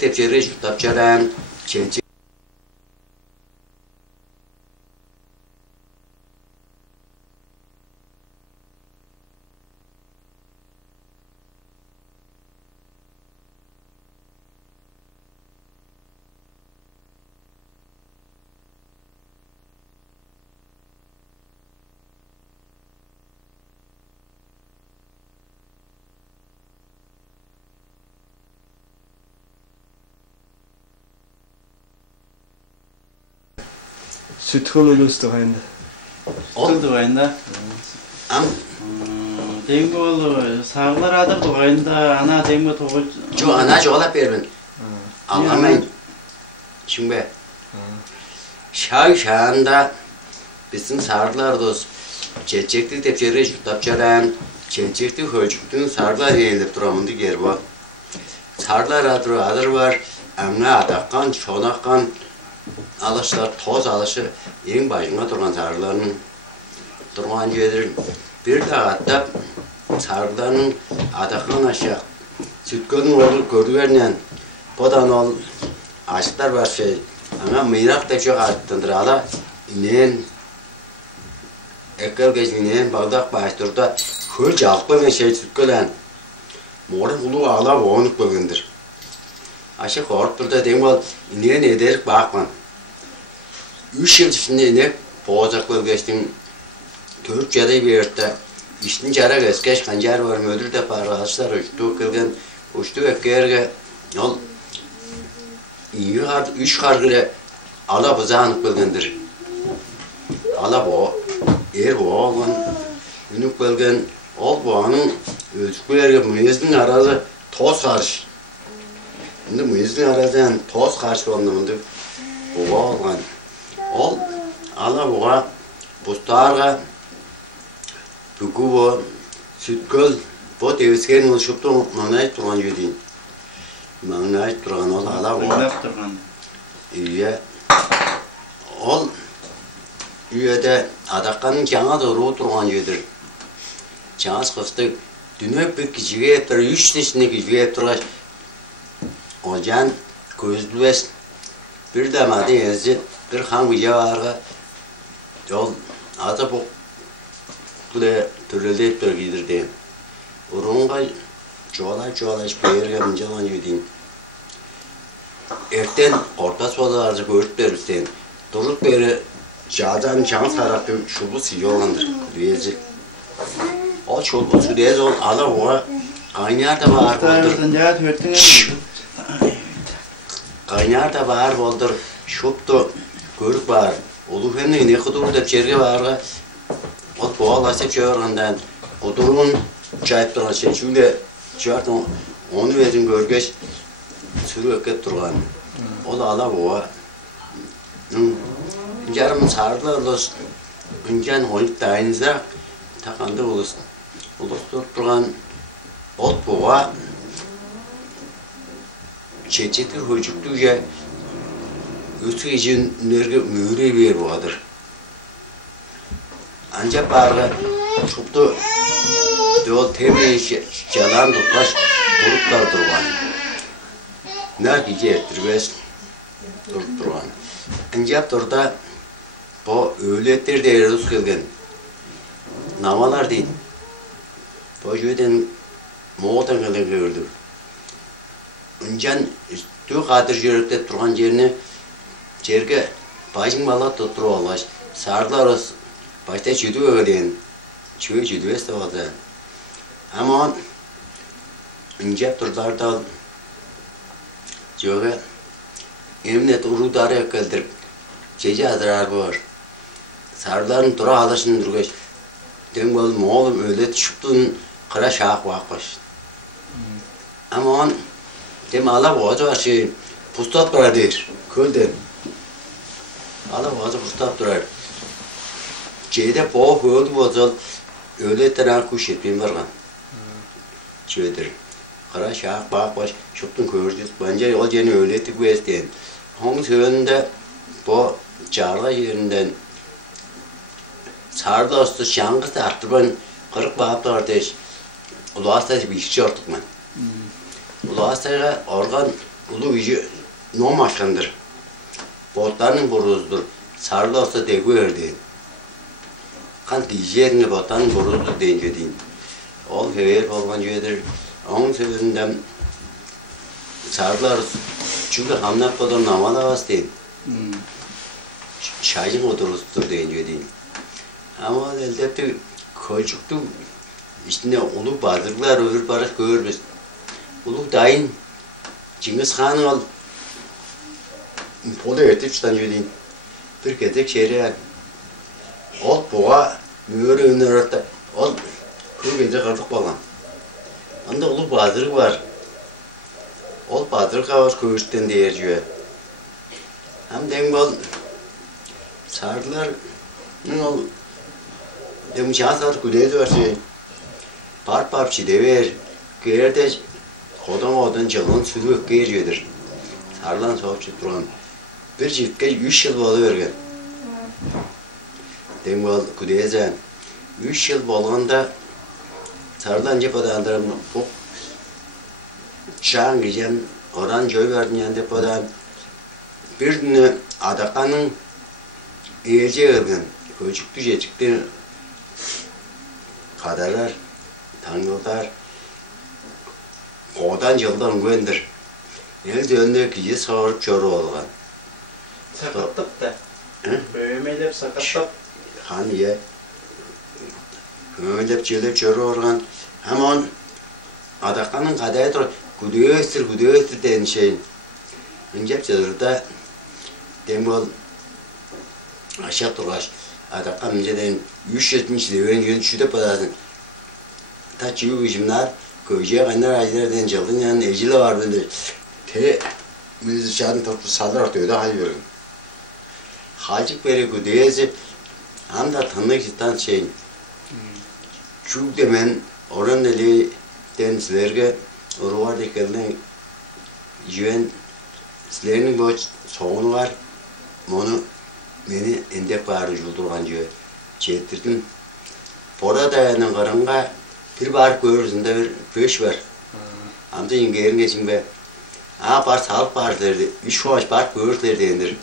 tepçeri şutap çaren, çelçek. Sütkolulus durayında. Sütül durayında. Dengol sağlar adır durayında ana dengo toğul. Şu ana çoğalap verin. Anlamayın. Şimdi şahanda bizim sarılar dost çelçekli tepçeri şutap çaren, çelçekli hölçüktün sarılar yayılıp duramındı ger var. Sarılar adır var, emne adakkan, çoğunakkan, alışlar, toz alışı en başına duran sarıların durman yedir. Bir de hatta sarıların adakkan aşağı sütkölün olur gördüğünden bodan ol aşıklar var şey ama mirak da çok arttındır ala inen ekkel geç inen bağdak baştırda kör çalıklı ve şey sütkölen morun ulu ala boğunuk bölündür aşık korkturda demal inen ederik bakman 3 yıl içinde inek boğacaklar geçtim Türkçe'de bir yerde işin çara geçkeş kancar var müdür de paraslar uçtu kılgın uçtu ekkerge yol iyi har 3 kargıre ala bızanık bölgendir ala bo boğan ünük bölgen ol boğanın ölçülerge müezzin arazı toz karşı şimdi müezzin arazıdan toz karşı olmadı boğan ol ala boğa bustarga Tukuvo, sütköl, bu devskenin oluşuptu manayet duran yediğin. Manayet duran ol hala var. İyi. Ol, üyede adakkanın kağına doğru duran yedir. Çağız kıftık, dünüp bir kişiye yaptır, 3 dişini kişiye yaptırlar. Ocan, gözlüves, bir de madde yazı, bir han bir varga. Yol, adı bu. Böyle türlüleyip de gidirdim. Orunga çoğalaş bayır yapıncalan yediğim. Erten orta soğularca görüp verirsen, durup beri Şahdan şans tarafı şubu siyolandır, duyacak. O şubu süreyaz ol, ala oğa kaynar da bağır boldur. Kaynar da bağır boldur, şup da görüp bağır. Olu hem ne kudur da çerge bağırga. O boğalaşıp çağırgandan, o durumun çayıp duran şey, çünkü çağırdan onu verin görgeç, sürü ökep durgan. O da ala boğa. Yarım sarılar olsun, güncen hoyup dayınıza takanda olsun. Olsun durgan, ot boğa, çeçeti hocukluca, üstü için nörge mühüre bir boğadır. Ancak bağırga çuptu yol temeyi çalan tutmaş durup da durgan. Ne gece ettirmez durup durgan. Ancak orada bu öğletler de eruz kılgın. Namalar değil. Bu yüzden Moğol'dan kılgın gördüm. Ancak üstü kadir yörükte durgan yerini çerge başın bala tutturup alaş. Sarılar olsun. Başta çüdü öğren, çüdü istevadı. Ama ince turlarda çoğu emniyet urudarı kıldır, çece azrar var. Sarıların tura alışın durgeç. Den bol Moğolum öyle çıktın kıra şah vakbaş. Ama dem ala boğazı var şey pustat duradır, kölden. Ala boğazı pustat durar. Çeyde boğuk öldü bozul, öyle teren kuş etmeyim vargan. Çeydir. Kara şah bakbaş, şuptun körcüz. Bence yol yeni öyle etti bu esteyen. Onun söylediğinde bu çağrıla yerinden sarı dostu şangı tarttı ben 40 bağıp da kardeş. Ulu hastayı bir işçi ortuk ben. Ulu hastayla organ ulu gücü nom aşkandır. Botlarının boruzudur. Sarılı olsa degu erdi. Kan diyeceğini botanın boruzudur deyince deyin. Ol hever olman cüyedir. Onun sebebinden sarılar çünkü hamnak kadar namada vas deyin. Şaycın oturustur deyince deyin. Ama elde koçuktu içinde ulu bazırlar öbür barış görürüz. Ulu dayın Cengiz Han'ın al Polu etip çıtan deyin. Bir ketek şehre ol boğa mühürü önüne örtte. Ol kuru gece kardık balan. Anda ulu bazırı var. Ol bazırı kavaz kövüşten değerciyor. Hem de ol sarılar ne ol demin şanslar kudeydi var şey. Par çidever. Gerde kodan çalın sürüp geriyordur. Sarılan soğuk duran. Bir çiftke 3 yıl oluvergen. Demin ol kudeyzen. 3 yıl bolğanda sarılan cepadan bu çağın gecem oran joy verdin yani depodan bir gün adakanın iyece ergen köçüktü geçikti kadarlar tanrılar kodan yıldan göndir yani önüne kiye sağırıp çoru olgan Sakatlık da. Hı? Böyümelep sakatlık. Han ye öylep çoru olgan hemen adakanın kadayı dur güdüğüstür den şeyin. Öncep çadırda demol aşağı tulaş. Adakan önceden 370 devren yön şuda padasın. Ta çiğ gücümler köyceğe kaynar aylardan çaldın yani ecili var böyle. Te müzik şahın toplu saldır ortaya hal verin. Halcık beri güdüğüzü hem de tanık cidden şeyin. Çünkü demen oran eli denizlerge Oruvardaki yüen sizlerinin bu soğunu var. Onu beni endek bağırı juldurgan diyor. Çetirdim. Orada dayanın karınga bir bar görürsünde bir köş var. Amca yengeyerin geçin be. Ha bar sağlık bar derdi. 3 kumaş bar görürler denir.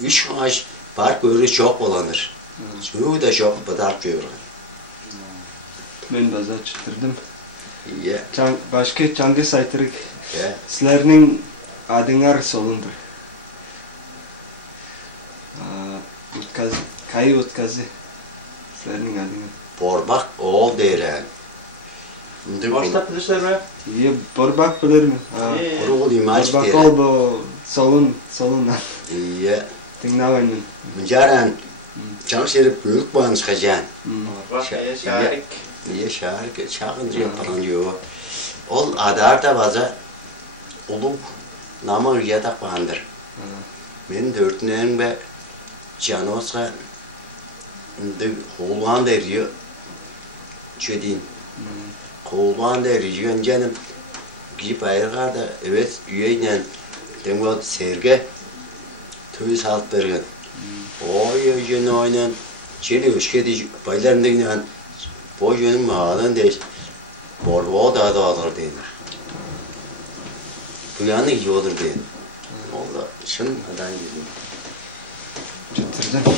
3 kumaş bar görürüz çok olanır. Suyu da çok badar görür. Men baza çıtırdım. Yeah. Başka çangi saytırık. Yeah. Sizlerinin adınlar solundur. Kayı utkazı. Sizlerinin adını. Borbak oğul deyren. Başta bilirler mi? İyi, borbak bilir mi? Oğul imaj Borbak deyren. ol bu solundan. İyi. Dinlemeyin. Mücaren. Çağ şerif büyük bağın çıkacaksın. Bak şarik. İyi şarik. Çağın diyor falan diyor. Ol adar da baza olup namı yatak bağındır. Men dörtünen be Canos'a Hoğlan deriyor. Çödin. Hoğlan deriyor canım. Bir bayrağı da evet üyeyle demek serge tüy salt bergen. Oy yönü oynan. Çeli hoşkedi baylarında yine bu yönün mahalan değil. Borbo da alır değil. Bu yanı iyi olur değil. Valla şun adan gibi. Çıtırdım.